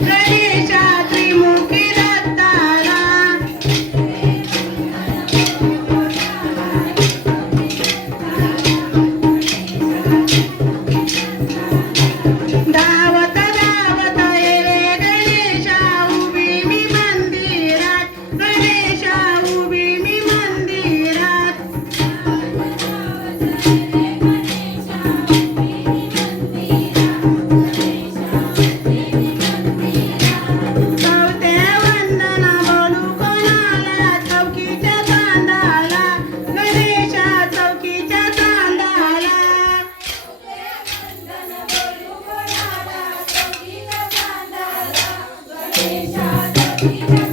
Ready? Krishna, Krishna.